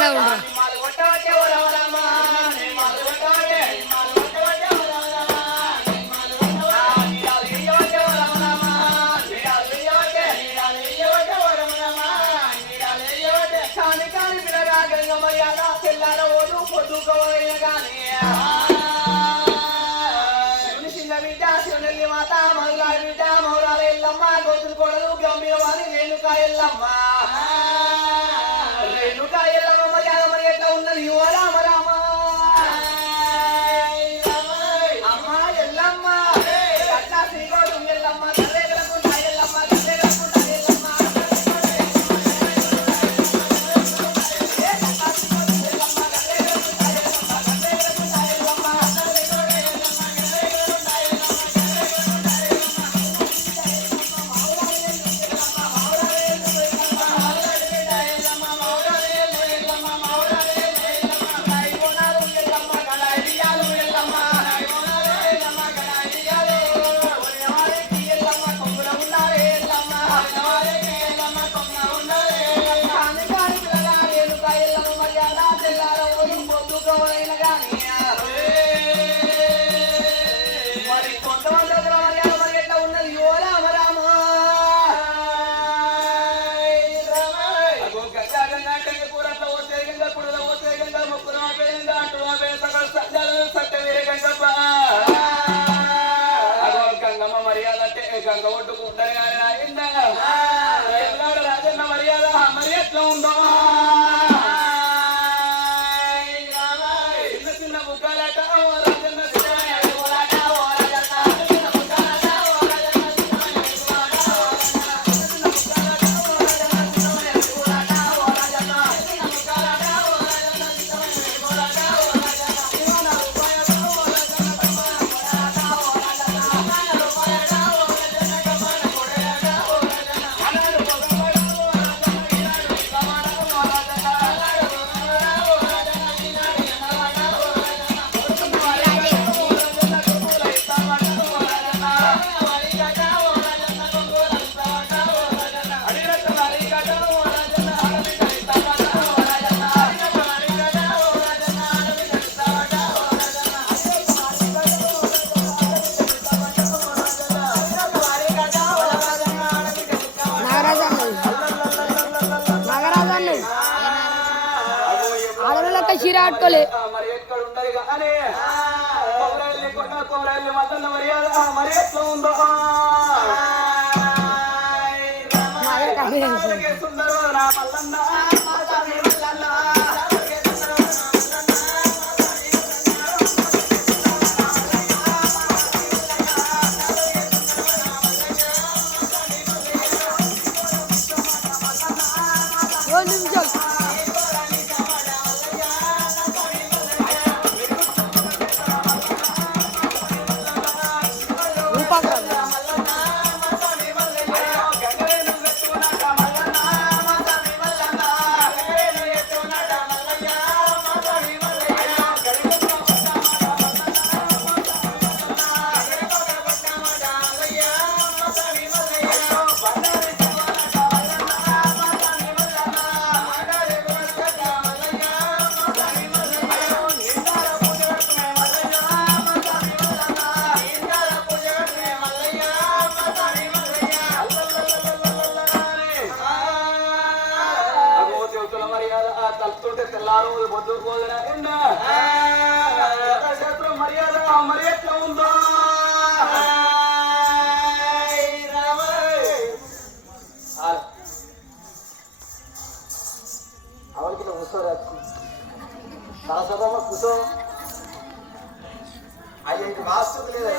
సంతోషంగా ఉండరు. శివుని మాత మల్లారి బిడ్డ మౌరాల ఎల్లమ్మ గోతులు కొడలు గమ్యవాణి రేణుకా ఎల్లమ్మ. ఆడుకోలే మరి ఎట్లా ఉందో తెల్లారు పొద్దు పోదిన ఎండ శాస్త్రం మర్యాద మరి ఎట్లా ఉందో అవరికి కూర్చోరా సరసభ కూర్చో. అయ్యింటి వాస్తు లేదా